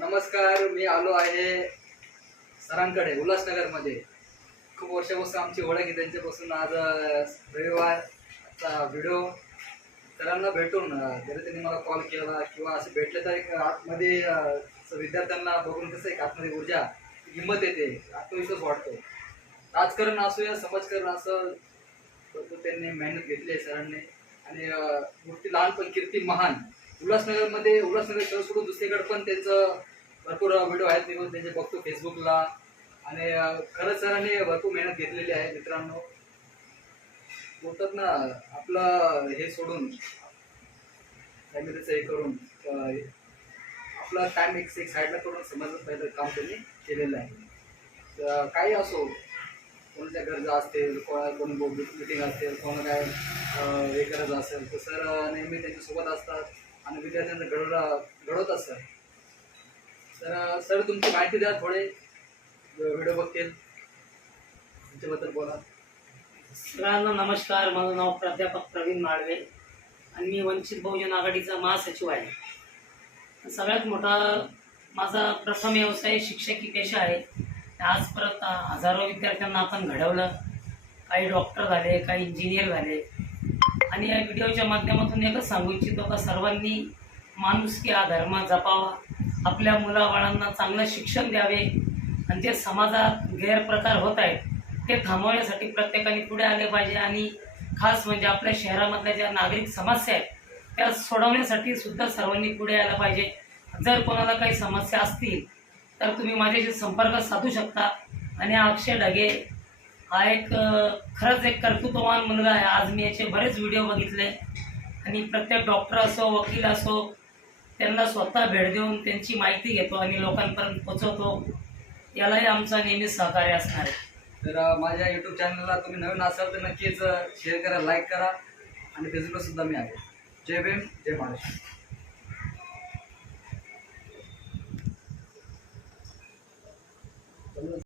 नमस्कार, मी आलो आहे सरांकडे उल्हासनगरमध्ये. खूप वर्षापासून आमची ओळख आहे त्यांच्यापासून. आज रविवारचा व्हिडिओ सरांना भेटून जरी त्यांनी मला कॉल केला किंवा असे भेटले तर एक आतमध्ये विद्यार्थ्यांना बघून कसं एक आतमध्ये ऊर्जा हिंमत येते, आत्मविश्वास वाढतो. राजकारण असो या समाजकारण असं भरपूर त्यांनी मेहनत घेतली आहे सरांनी. आणि गोष्टी लहानपण कीर्ती महान उल्हासनगरमध्ये, उल्हासनगर शहर सोडून दुसरीकडे पण त्यांचं भरपूर व्हिडिओ आहेत. मी पण त्यांचे बघतो फेसबुकला. आणि खरंच सरांनी भरपूर मेहनत घेतलेली आहे. मित्रांनो, बोलतात ना, आपलं हे सोडून फॅमिलीचं हे करून आपला टाइम एक साईडला करून समाजात पहिलं काम त्यांनी केलेलं आहे. काही असो, कोणाच्या गरजा असतील, कोणी मिटिंग असेल, कोणा काय हे गरज असेल तर सर नेहमी त्यांच्यासोबत असतात आणि विद्यार्थ्यांना घडवत असतात. तर सर तुमची माहिती द्या, थोडे व्हिडिओ बघतील तुमच्याबद्दल बोला. सगळ्यांना नमस्कार. माझं नाव प्राध्यापक प्रवीण माळवे आणि मी वंचित बहुजन आघाडीचा महासचिव आहे. सगळ्यात मोठा माझा प्रथम व्यवसाय शिक्षकी पेशा आहे. आजपर्यंत हजारो विद्यार्थ्यांना आपण घडवलं. काही डॉक्टर झाले, काही इंजिनियर झाले. आणि या व्हिडिओच्या माध्यमातून एकच सांगू इच्छितो का सर्वांनी माणुसकी हा धर्म जपावा, आपल्या मुलाबाळांना चांगलं शिक्षण द्यावे आणि जे समाजात गैरप्रकार होत आहेत ते थांबवण्यासाठी प्रत्येकाने पुढे आले पाहिजे. आणि खास म्हणजे आपल्या शहरामधल्या ज्या नागरिक समस्या आहेत त्या सोडवण्यासाठी सुद्धा सर्वांनी पुढे आलं पाहिजे. जर कोणाला काही समस्या असतील तर तुम्ही माझ्याशी संपर्क साधू शकता. आणि अक्षय ढगे हा एक खरंच एक कर्तृत्ववान मुलगा आहे. आज मी याचे बरेच व्हिडिओ बघितले आणि प्रत्येक डॉक्टर असो, वकील असो, त्यांना स्वतः भेट देऊन त्यांची माहिती घेतो आणि लोकांपर्यंत पोचवतो. यालाही आमचा नेहमीच सहकार्य असणार आहे. तर माझ्या यूट्यूब चॅनलला तुम्ही नवीन असाल तर नक्कीच शेअर करा, लाईक करा आणि फेसबुकला सुद्धा मी आहे. जय भीम, जय महाराष्ट्र.